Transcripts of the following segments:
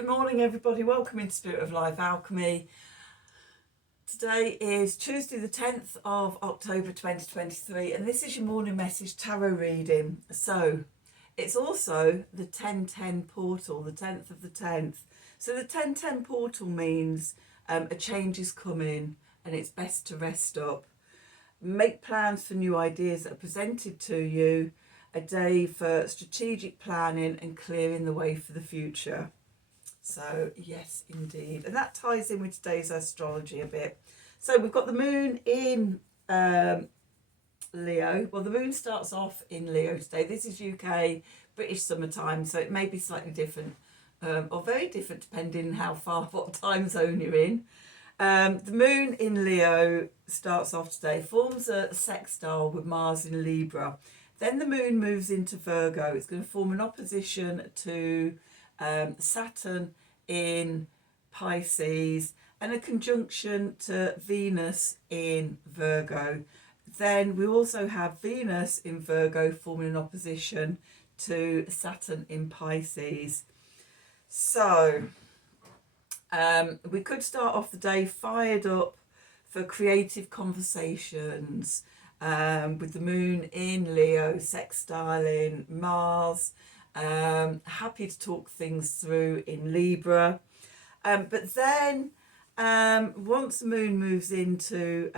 Good morning, everybody. Welcome into Spirit of Life Alchemy. Today is Tuesday the 10th of October 2023, and this is your morning message tarot reading. So it's also the 1010 portal, the 10th of the 10th. So the 1010 portal means a change is coming and it's best to rest up. Make plans for new ideas that are presented to you. A day for strategic planning and clearing the way for the future. So yes, indeed. And that ties in with today's astrology a bit. So we've got the moon in Leo. Well, the moon starts off in Leo today. This is UK, British summertime, so it may be slightly different or very different depending how far, what time zone you're in. The moon in Leo starts off today, forms a sextile with Mars in Libra. Then the moon moves into Virgo. It's going to form an opposition to Saturn in Pisces and a conjunction to Venus in Virgo. Then we also have Venus in Virgo forming an opposition to Saturn in Pisces. So we could start off the day fired up for creative conversations with the moon in Leo, sextiling Mars. Happy to talk things through in Libra. But then once the moon moves into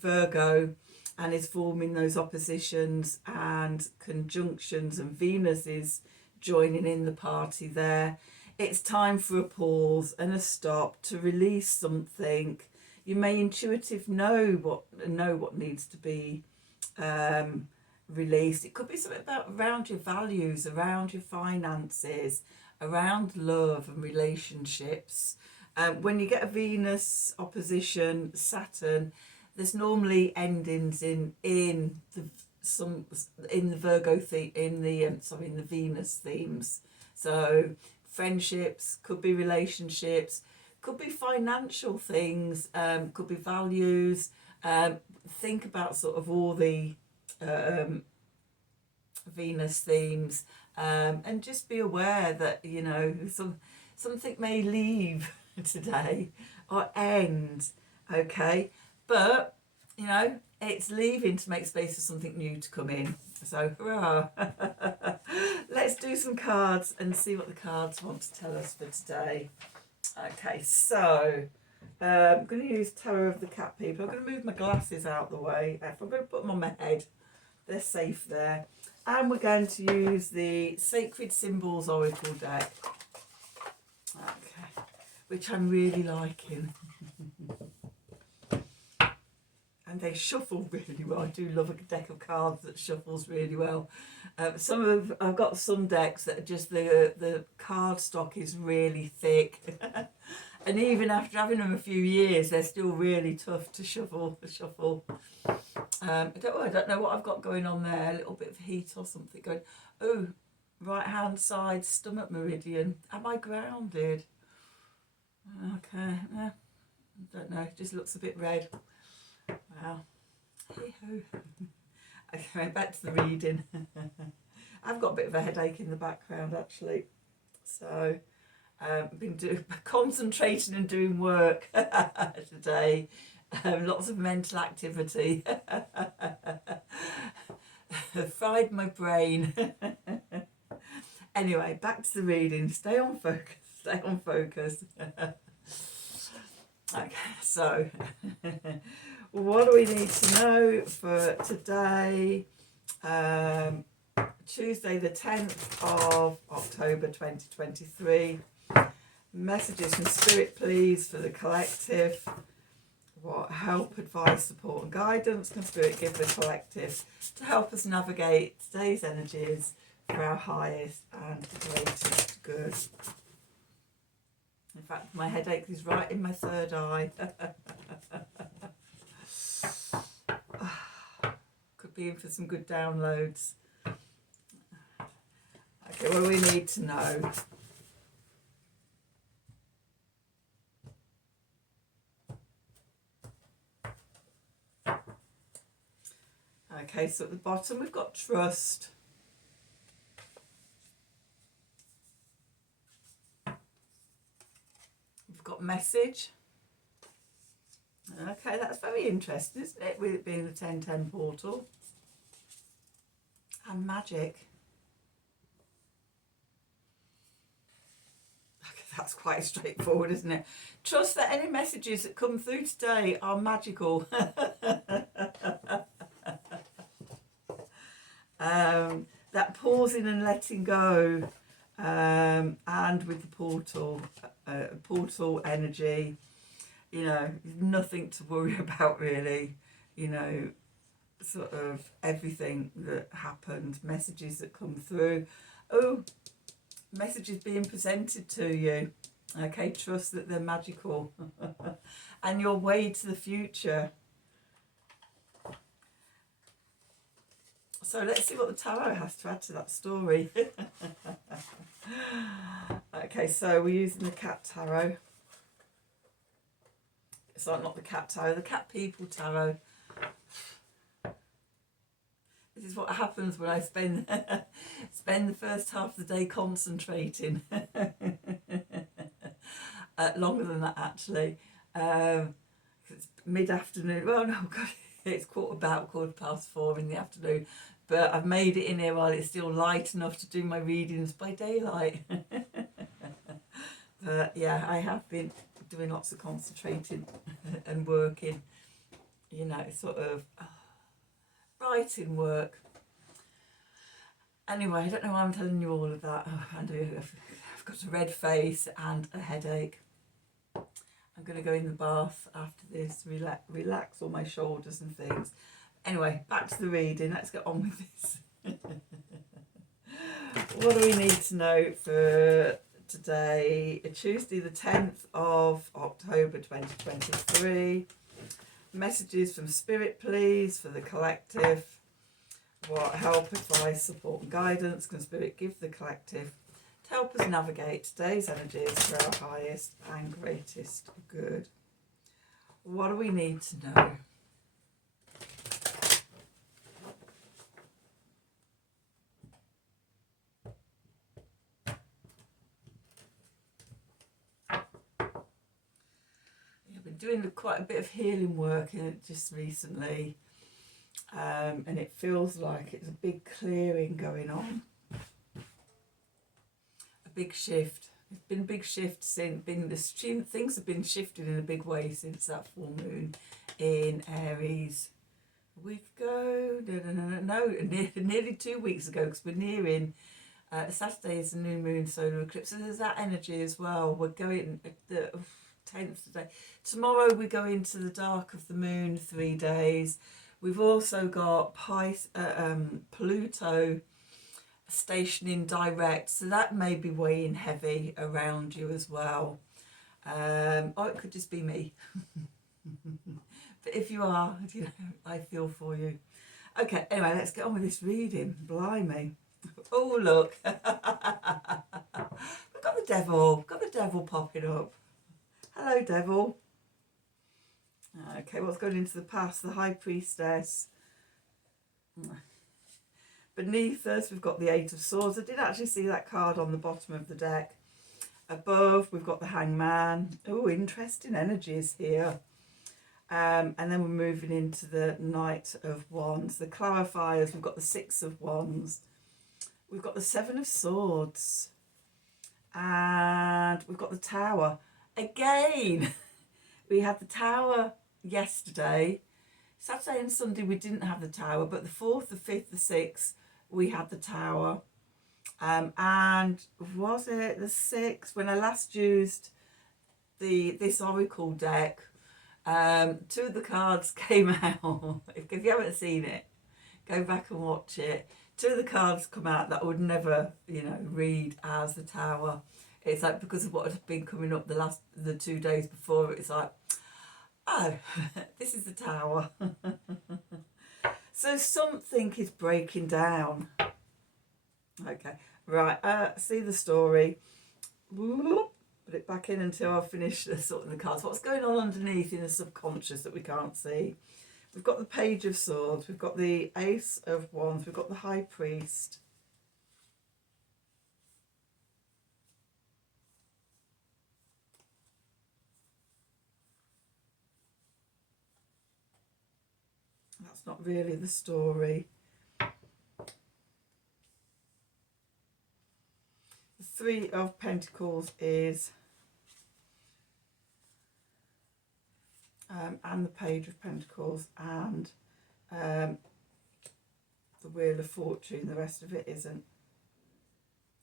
Virgo and is forming those oppositions and conjunctions, and Venus is joining in the party there, it's time for a pause and a stop to release something. You may intuitively know what needs to be released. It could be something about around your values, around your finances, around love and relationships. When you get a Venus opposition Saturn, there's normally endings in the Virgo theme, in the Venus themes. So friendships, could be relationships, could be financial things, could be values. Think about sort of all the Venus themes, and just be aware that something may leave today or end, okay, but it's leaving to make space for something new to come in. So hurrah. Let's do some cards and see what the cards want to tell us for today. Okay, so I'm going to use Tarot of the Cat people. I'm going to move my glasses out the way. If I'm going to put them on my head, they're safe there. And we're going to use the Sacred Symbols Oracle deck. Okay, which I'm really liking. And they shuffle really well. I do love a deck of cards that shuffles really well. I've got some decks that are just the card stock is really thick. And even after having them a few years, they're still really tough to shuffle. I don't know what I've got going on there. A little bit of heat or something going. Oh, right hand side stomach meridian. Am I grounded? Okay. I don't know. It just looks a bit red. Wow. Hey ho. Okay, back to the reading. I've got a bit of a headache in the background actually. So I've been concentrating and doing work today. Lots of mental activity. Fried my brain. Anyway, back to the reading. Stay on focus. Okay, so what do we need to know for today? Tuesday the 10th of October 2023. Messages from Spirit, please, for the collective. What help, advice, support and guidance can Spirit give the collective to help us navigate today's energies for our highest and greatest good? In fact, my headache is right in my third eye. Could be in for some good downloads. Okay, what do we need to know? Okay, so at the bottom we've got trust. got message. Okay, that's very interesting, isn't it, with it being the 1010 portal. And magic. Okay, that's quite straightforward, isn't it? Trust that any messages that come through today are magical. That pausing and letting go, and with the portal energy, you know, nothing to worry about really, you know, sort of everything that happened, messages that come through. Oh, messages being presented to you. Okay, trust that they're magical. And your way to the future. So let's see what the tarot has to add to that story. Okay, so we're using the cat tarot. It's like not the cat tarot, the cat people tarot. This is what happens when I spend the first half of the day concentrating. Longer than that actually. It's mid-afternoon. Well, no, God, it's quarter past 4 in the afternoon. But I've made it in here while it's still light enough to do my readings by daylight. But yeah, I have been doing lots of concentrating and working, you know, sort of writing work. Anyway, I don't know why I'm telling you all of that. Oh, I've got a red face and a headache. I'm going to go in the bath after this, relax all my shoulders and things. Anyway, back to the reading. Let's get on with this. What do we need to know for today? Tuesday the 10th of October 2023. Messages from Spirit, please, for the collective. What help, advice, support and guidance can Spirit give the collective to help us navigate today's energies for our highest and greatest good? What do we need to know? I've been doing quite a bit of healing work just recently, and it feels like it's a big clearing going on. A big shift. It's been a big shift since things have been shifted in a big way since that full moon in Aries. A week ago? Nearly 2 weeks ago, because we're nearing Saturday is the new moon solar eclipse. So there's that energy as well. We're going the 10th today. Tomorrow we go into the dark of the moon, 3 days. We've also got Pluto stationing direct, so that may be weighing heavy around you as well. Or it could just be me. But if you are, you know, I feel for you. Okay, anyway, let's get on with this reading. Blimey. Oh, look. We've got the devil. We've got the devil popping up. Hello, devil. Okay, what's going into the past? The High Priestess. Beneath us, we've got the Eight of Swords. I did actually see that card on the bottom of the deck. Above, we've got the Hangman. Oh, interesting energies here. And then we're moving into the Knight of Wands. The Clarifiers, we've got the Six of Wands. We've got the Seven of Swords. And we've got the Tower. Again, we had the Tower yesterday. Saturday and Sunday we didn't have the Tower, but the 4th, the 5th, the 6th, we had the Tower. And was it the 6th? When I last used this Oracle deck, 2 of the cards came out. If you haven't seen it, go back and watch it. 2 of the cards come out that I would never, you know, read as the Tower. It's like, because of what had been coming up the 2 days before, it's like, oh, this is the Tower. So something is breaking down. Okay, right, see the story. Put it back in until I finish sorting the cards. What's going on underneath in the subconscious that we can't see? We've got the Page of Swords. We've got the Ace of Wands. We've got the High Priest. That's not really the story. The Three of Pentacles is, and the Page of Pentacles, and the Wheel of Fortune. The rest of it isn't.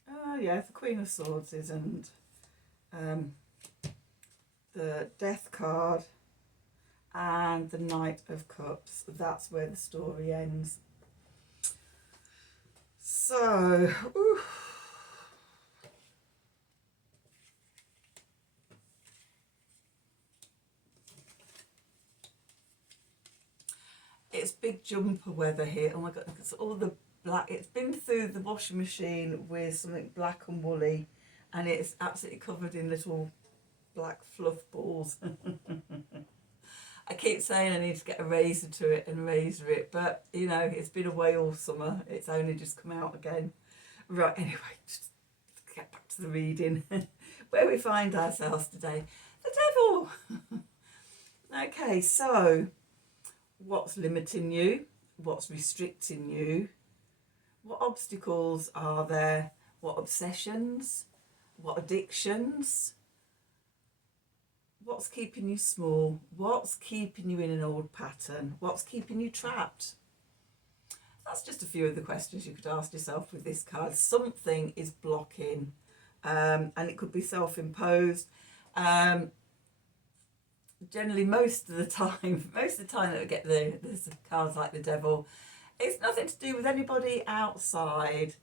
Oh yeah, the Queen of Swords isn't. The Death card and the Knight of Cups. That's where the story ends. So, it's big jumper weather here. Oh my god, it's all the black. It's been through the washing machine with something black and woolly, and it's absolutely covered in little black fluff balls. I keep saying I need to get a razor to it and razor it, but you know, it's been away all summer. It's only just come out again. Right, anyway, just get back to the reading. Where we find ourselves today. The devil! Okay, so what's limiting you? What's restricting you? What obstacles are there? What obsessions? What addictions? What's keeping you small? What's keeping you in an old pattern? What's keeping you trapped? That's just a few of the questions you could ask yourself with this card. Something is blocking, and it could be self-imposed. Generally, most of the time that we get the cards like the devil, it's nothing to do with anybody outside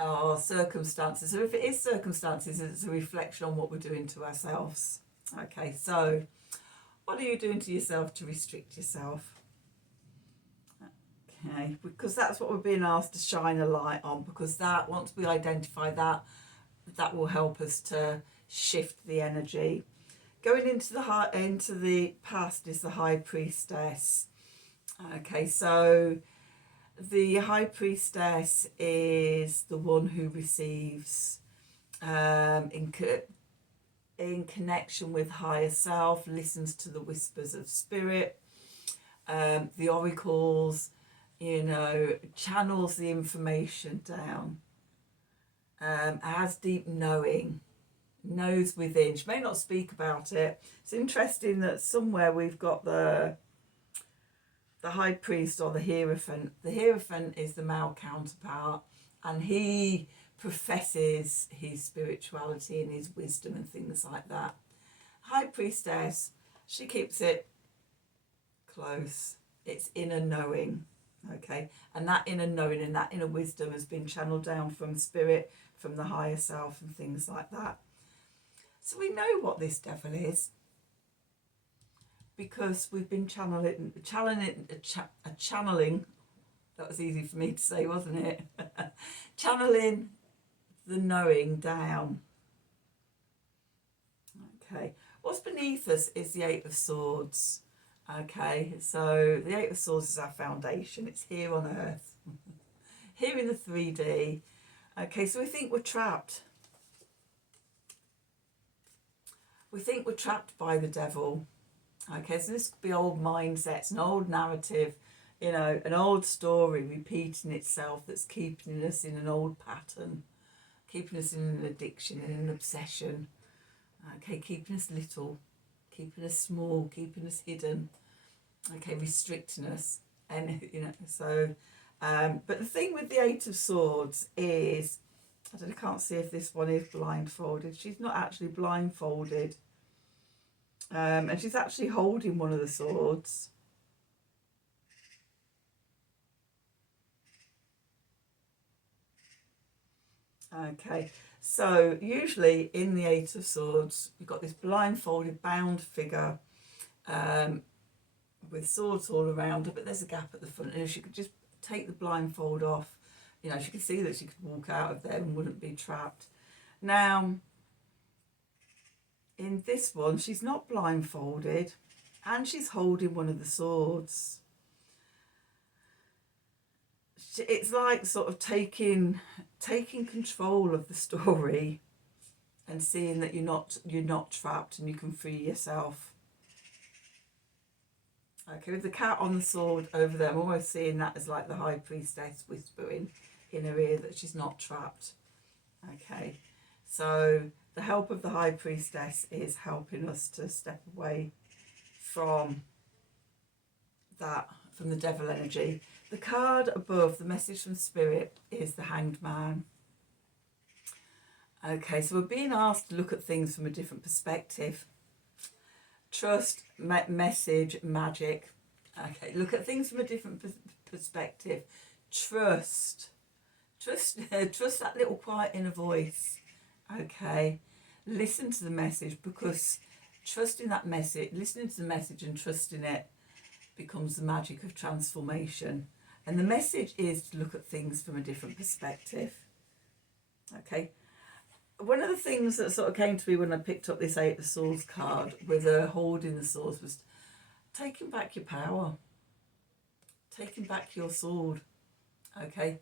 or circumstances. Or if it is circumstances, it's a reflection on what we're doing to ourselves. Okay, so what are you doing to yourself to restrict yourself? Okay, because that's what we're being asked to shine a light on, because that, once we identify that, that will help us to shift the energy. Going into the past is the High Priestess. Okay, so the High Priestess is the one who receives in connection with higher self, listens to the whispers of spirit, the oracles, you know, channels the information down, has deep knowing, knows within. She may not speak about it. It's interesting that somewhere we've got the High Priest or the Hierophant. The Hierophant is the male counterpart, and he professes his spirituality and his wisdom and things like that. High Priestess, she keeps it close. It's inner knowing, okay? And that inner knowing and that inner wisdom has been channeled down from spirit, from the higher self and things like that. So we know what this devil is, because we've been channeling, that was easy for me to say, wasn't it? Channeling the knowing down. Okay, what's beneath us is the Eight of Swords. Okay, so the Eight of Swords is our foundation. It's here on earth, here in the 3D. Okay, so we think we're trapped. We think we're trapped by the devil. Okay, so this could be old mindsets, an old narrative, you know, an old story repeating itself that's keeping us in an old pattern, keeping us in an addiction, in an obsession. Okay, keeping us little, keeping us small, keeping us hidden. Okay, restricting us, and you know. So, but the thing with the Eight of Swords is, I can't see if this one is blindfolded. She's not actually blindfolded. And she's actually holding one of the swords. Okay, so usually in the Eight of Swords, you've got this blindfolded, bound figure with swords all around her, but there's a gap at the front, and if she could just take the blindfold off, you know, she could see that she could walk out of there and wouldn't be trapped. Now, in this one, she's not blindfolded, and she's holding one of the swords. It's like sort of taking control of the story and seeing that you're not trapped and you can free yourself. Okay, with the cat on the sword over there, I'm almost seeing that as like the High Priestess whispering in her ear that she's not trapped. Okay, so the help of the High Priestess is helping us to step away from that, from the devil energy. The card above, the message from Spirit, is the Hanged Man. Okay, so we're being asked to look at things from a different perspective. Trust, message, magic. Okay, look at things from a different perspective. Trust that little quiet inner voice. Okay, listen to the message, because trusting that message, listening to the message and trusting it becomes the magic of transformation. And the message is to look at things from a different perspective. Okay, one of the things that sort of came to me when I picked up this Eight of Swords card with her holding the swords was taking back your power, taking back your sword. Okay,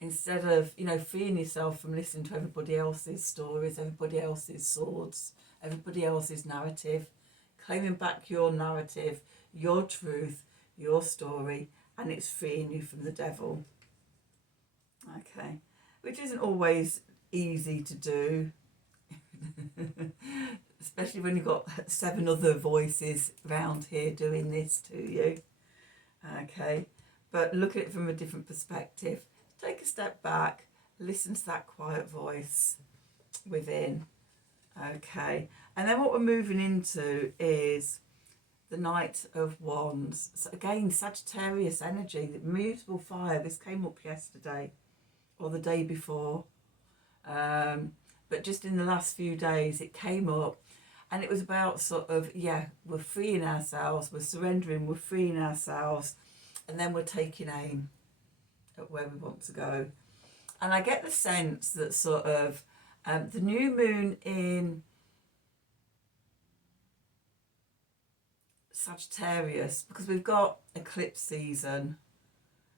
instead of, you know, freeing yourself from listening to everybody else's stories, everybody else's swords, everybody else's narrative, claiming back your narrative, your truth, your story, and it's freeing you from the devil. Okay, which isn't always easy to do, especially when you've got 7 other voices around here doing this to you. Okay, but look at it from a different perspective. Take a step back, listen to that quiet voice within. Okay, and then what we're moving into is the Knight of Wands. So again, Sagittarius energy, the mutable fire. This came up yesterday or the day before, but just in the last few days it came up, and it was about sort of, yeah, we're freeing ourselves, we're surrendering, we're freeing ourselves, and then we're taking aim at where we want to go. And I get the sense that sort of the new moon in Sagittarius, because we've got eclipse season,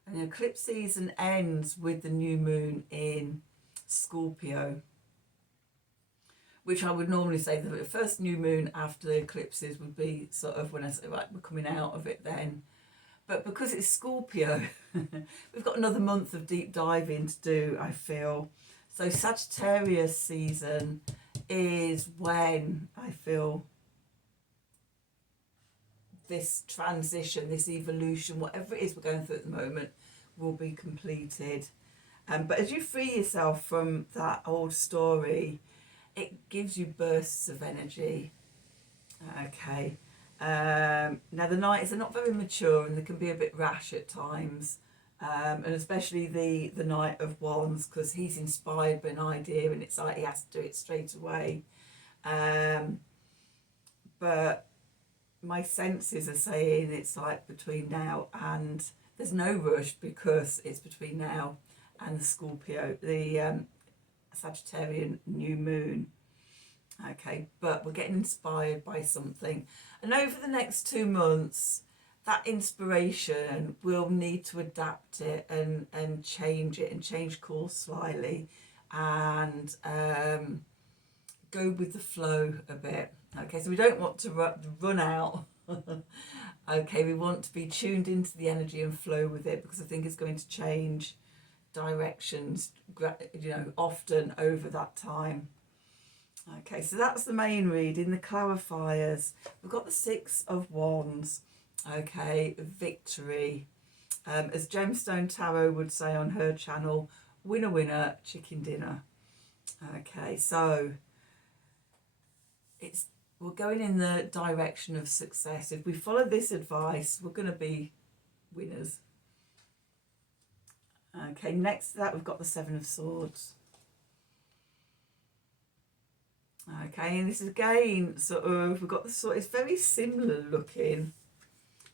and the eclipse season ends with the new moon in Scorpio, which I would normally say the first new moon after the eclipses would be sort of when I say, right, we're coming out of it then. But because it's Scorpio, we've got another month of deep diving to do, I feel. So Sagittarius season is when I feel this transition, this evolution, whatever it is we're going through at the moment, will be completed. But as you free yourself from that old story, it gives you bursts of energy. Okay. Now the knights are not very mature and they can be a bit rash at times, and especially the Knight of Wands, because he's inspired by an idea and it's like he has to do it straight away. But my senses are saying it's like between now and, there's no rush because it's between now and the Scorpio, the Sagittarian new moon. Okay, but we're getting inspired by something, and over the next 2 months that inspiration will need to adapt it and change it and change course slightly, and go with the flow a bit. Okay, so we don't want to run out. Okay, we want to be tuned into the energy and flow with it, because I think it's going to change directions, you know, often over that time. Okay, so that's the main reading. The clarifiers, we've got the Six of Wands. Okay, victory. As Gemstone Tarot would say on her channel, winner winner, chicken dinner. Okay, so we're going in the direction of success. If we follow this advice, we're going to be winners. Okay, next to that we've got the Seven of Swords. Okay, and this is again sort of, we've got the sword, it's very similar looking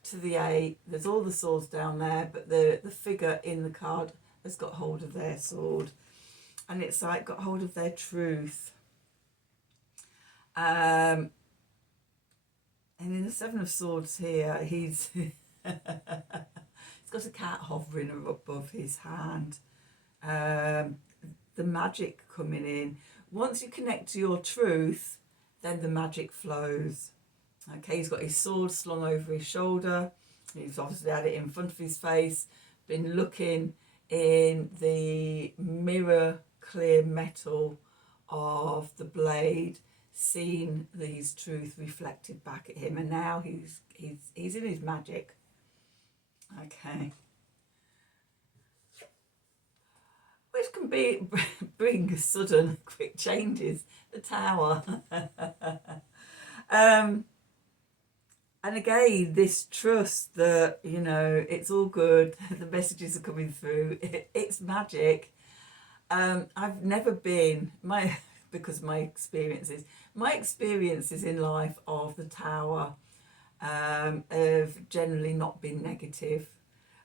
to the 8. There's all the swords down there, but the figure in the card has got hold of their sword, and it's like got hold of their truth. And in the Seven of Swords here, he's he's got a cat hovering above his hand. The magic coming in. Once you connect to your truth, then the magic flows. Okay, he's got his sword slung over his shoulder, He's obviously had it in front of his face, been looking in the mirror clear metal of the blade, seen his truth reflected back at him, and now he's in his magic. Okay. Which can bring sudden quick changes. The Tower. And again, this trust that, you know, it's all good, the messages are coming through, it's magic. I've never been, because my experiences in life of the Tower have generally not been negative,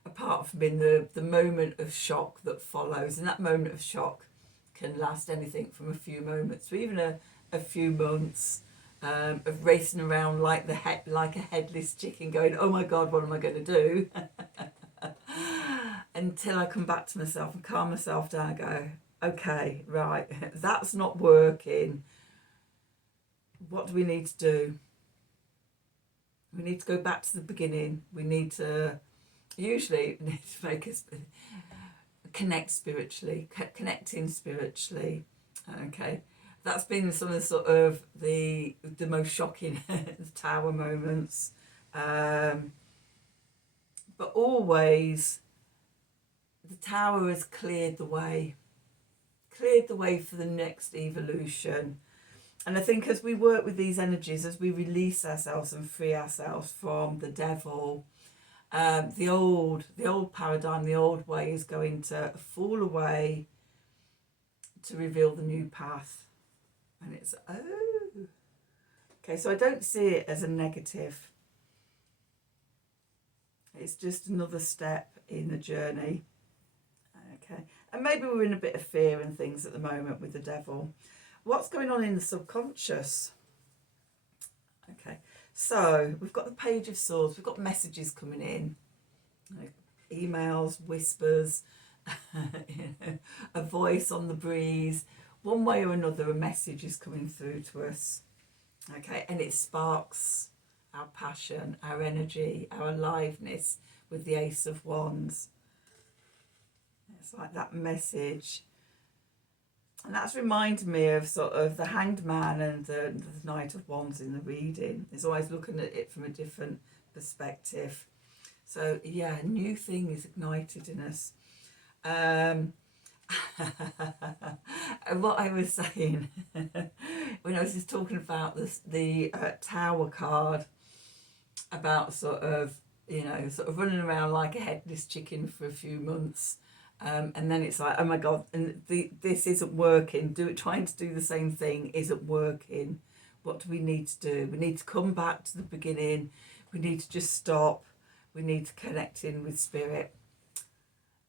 apart from in the moment of shock that follows. And that moment of shock can last anything from a few moments to even a few months of racing around like a headless chicken, going, oh my God, what am I going to do? Until I come back to myself and calm myself down and go, okay, right, that's not working. What do we need to do? We need to go back to the beginning. We need to make us connecting spiritually. Okay, that's been some of the sort of the most shocking Tower moments, but always the Tower has cleared the way for the next evolution. And I think as we work with these energies, as we release ourselves and free ourselves from the devil, the old paradigm, the old way is going to fall away to reveal the new path. And it's, okay, so I don't see it as a negative. It's just another step in the journey. Okay, and maybe we're in a bit of fear and things at the moment with the devil. What's going on in the subconscious? Okay, so we've got the Page of Swords, we've got messages coming in, emails, whispers, a voice on the breeze. One way or another, a message is coming through to us. Okay, and it sparks our passion, our energy, our aliveness with the Ace of Wands. It's like that message. And that's reminded me of sort of the Hanged Man and the Knight of Wands in the reading. It's always looking at it from a different perspective. So yeah, a new thing is ignited in us. And what I was saying when I was just talking about the Tower card, about sort of running around like a headless chicken for a few months. And then it's like, oh my God, and this isn't working. Trying to do the same thing isn't working. What do we need to do? We need to come back to the beginning. We need to just stop. We need to connect in with spirit.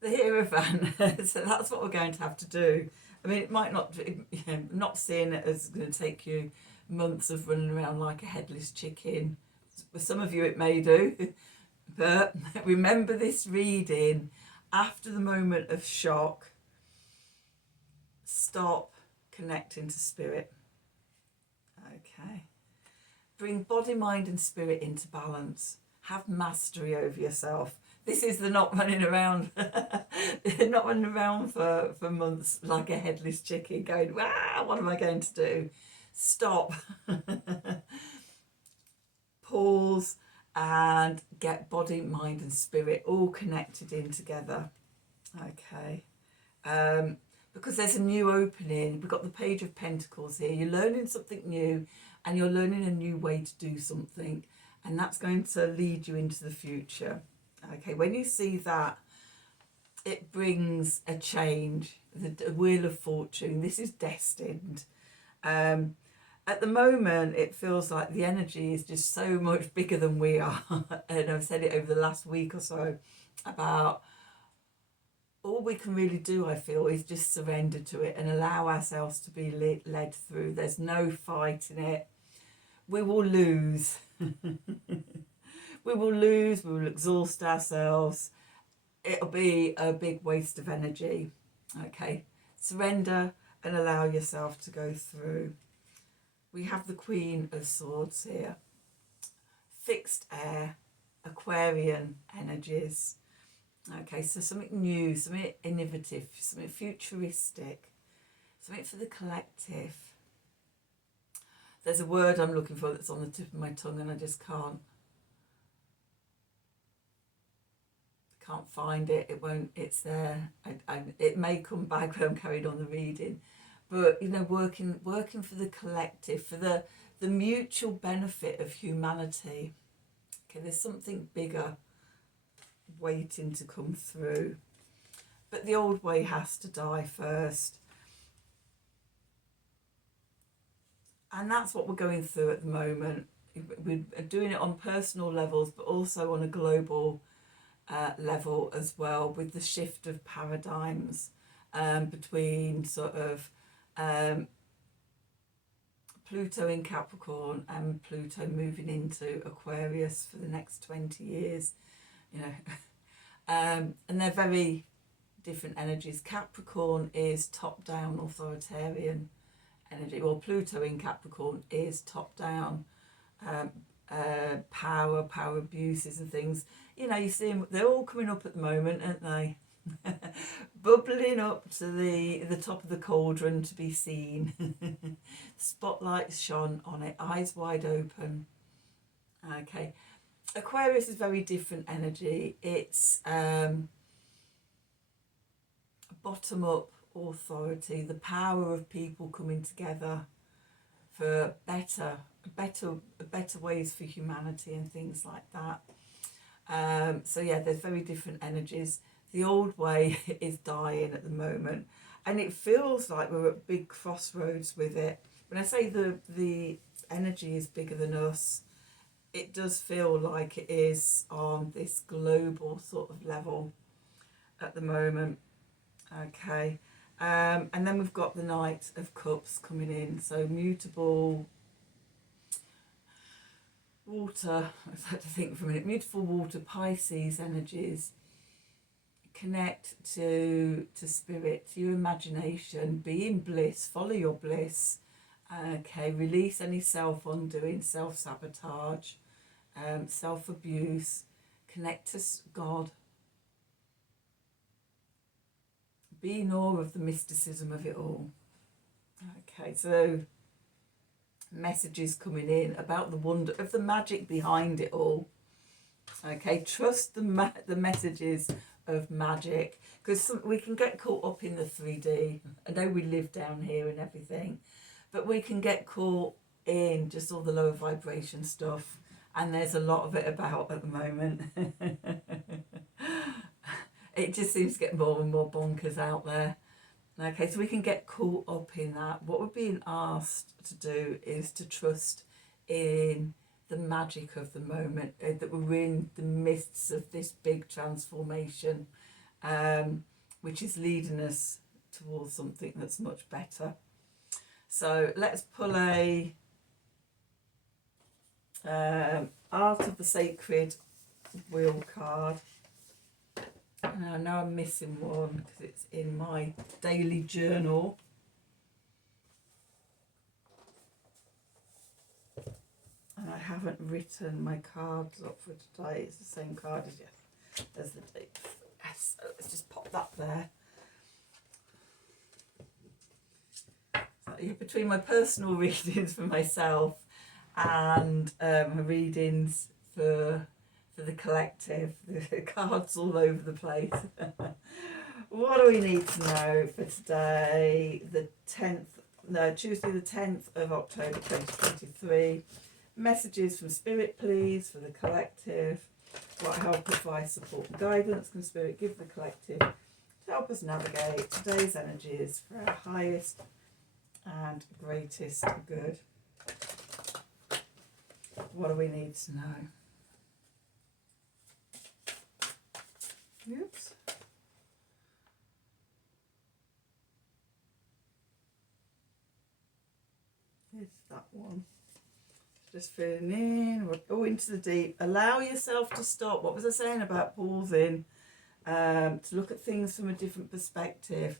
The Hierophant. So that's what we're going to have to do. I mean, it might not, not seeing it as going to take you months of running around like a headless chicken. For some of you it may do. But remember this reading. After the moment of shock, stop, connecting to spirit. Okay. Bring body, mind and spirit into balance. Have mastery over yourself. This is the not running around for months like a headless chicken going, wow, what am I going to do? Stop. Pause. And get body, mind and spirit all connected in together. Okay. Because there's a new opening. We've got the Page of Pentacles here. You're learning something new and you're learning a new way to do something. And that's going to lead you into the future. Okay, when you see that, it brings a change. The Wheel of Fortune. This is destined. At the moment, it feels like the energy is just so much bigger than we are. And I've said it over the last week or so about all we can really do, I feel, is just surrender to it and allow ourselves to be led through. There's no fight in it. We will lose. We will lose. We will exhaust ourselves. It'll be a big waste of energy. Okay. Surrender and allow yourself to go through. We have the Queen of Swords here. Fixed air, Aquarian energies. Okay, so something new, something innovative, something futuristic, something for the collective. There's a word I'm looking for that's on the tip of my tongue and I just can't find it. It won't, it's there. It may come back when I'm carried on the reading. But, you know, working for the collective, for the mutual benefit of humanity. Okay, there's something bigger waiting to come through. But the old way has to die first. And that's what we're going through at the moment. We're doing it on personal levels, but also on a global level as well, with the shift of paradigms between sort of Pluto in Capricorn and Pluto moving into Aquarius for the next 20 years, you know. And they're very different energies. Capricorn is top-down authoritarian energy. Well, Pluto in Capricorn is top-down power abuses and things. You know, you see them, they're all coming up at the moment, aren't they? Bubbling up to the top of the cauldron to be seen. Spotlight shone on it, eyes wide open. Okay, Aquarius is very different energy. It's bottom up authority, the power of people coming together for better ways for humanity and things like that. So yeah, there's very different energies. The old way is dying at the moment, and it feels like we're at big crossroads with it. When I say the energy is bigger than us, it does feel like it is on this global sort of level at the moment. Okay, and then we've got the Knight of Cups coming in, so mutable water. I had to think for a minute. Mutable water, Pisces energies. Connect to spirit, to your imagination, be in bliss, follow your bliss. Okay, release any self-undoing, self-sabotage, self-abuse. Connect to God. Be in awe of the mysticism of it all. Okay, so messages coming in about the wonder of the magic behind it all. Okay, trust the messages of magic, because we can get caught up in the 3D. I know we live down here and everything, but we can get caught in just all the lower vibration stuff, and there's a lot of it about at the moment. It just seems to get more and more bonkers out there. Okay, so we can get caught up in that. What we're being asked to do is to trust in the magic of the moment, that we're in the midst of this big transformation, which is leading us towards something that's much better. So let's pull a Art of the Sacred Wheel card. And I know I'm missing one because it's in my daily journal. And I haven't written my cards up for today. It's the same card as yes. There's the date. Yes, so let's just pop that there. So, yeah, between my personal readings for myself and my readings for the collective, the cards all over the place. What do we need to know for today, Tuesday the 10th of October 2023? Messages from Spirit, please, for the collective. What help, advice, support, and guidance can Spirit give the collective to help us navigate today's energies for our highest and greatest good? What do we need to know? Oops. Here's that one. Just filling in. We'll go into the deep. Allow yourself to stop. What was I saying about pausing? To look at things from a different perspective.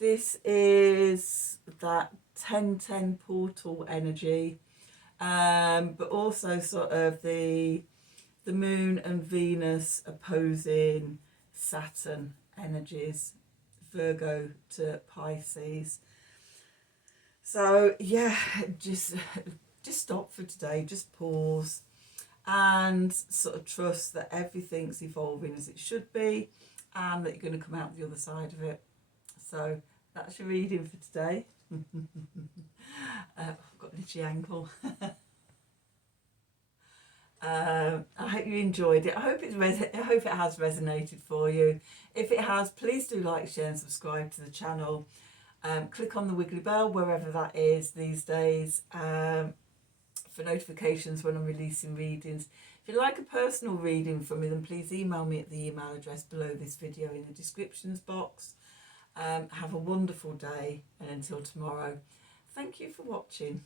This is that 10-10 portal energy, but also sort of the the Moon and Venus opposing Saturn energies, Virgo to Pisces. So yeah, just stop for today, just pause and sort of trust that everything's evolving as it should be and that you're going to come out the other side of it. So that's your reading for today. I've got an itchy ankle. I hope you enjoyed it. I hope it has resonated for you. If it has, please do like, share and subscribe to the channel. Click on the wiggly bell wherever that is these days for notifications when I'm releasing readings. If you'd like a personal reading from me, then please email me at the email address below this video in the descriptions box. Have a wonderful day, and until tomorrow, thank you for watching.